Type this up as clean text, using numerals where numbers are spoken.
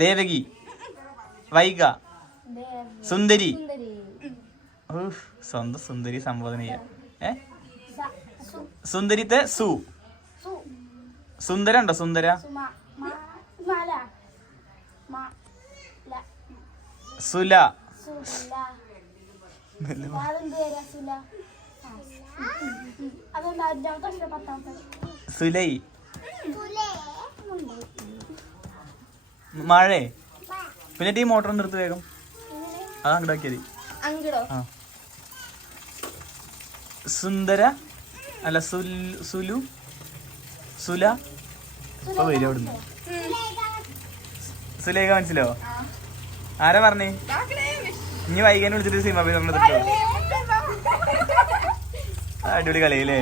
ദേവകി, വൈഗ, സുന്ദരി. സ്വന്തം സുന്ദരി സംബോധന ചെയ്യാം. സുന്ദരിത്തെ സു. സുന്ദര ഉണ്ടോ? സുന്ദര, സുല, സുലൈ, മഴ. പിന്നെ ഈ മോട്ടർ നിർത്ത് വേഗം. അത് അങ്ങോട്ടാക്കിയത്. സുന്ദര അല്ല സുലു, സുല. ഇപ്പൊ വരും അവിടുന്ന്. സുലേഖ മനസ്സിലാവോ? ആരാ പറഞ്ഞേ? ഇനി വൈകാൻ വിളിച്ചിട്ട് സിനിമ അടിപൊളി കളിയല്ലേ?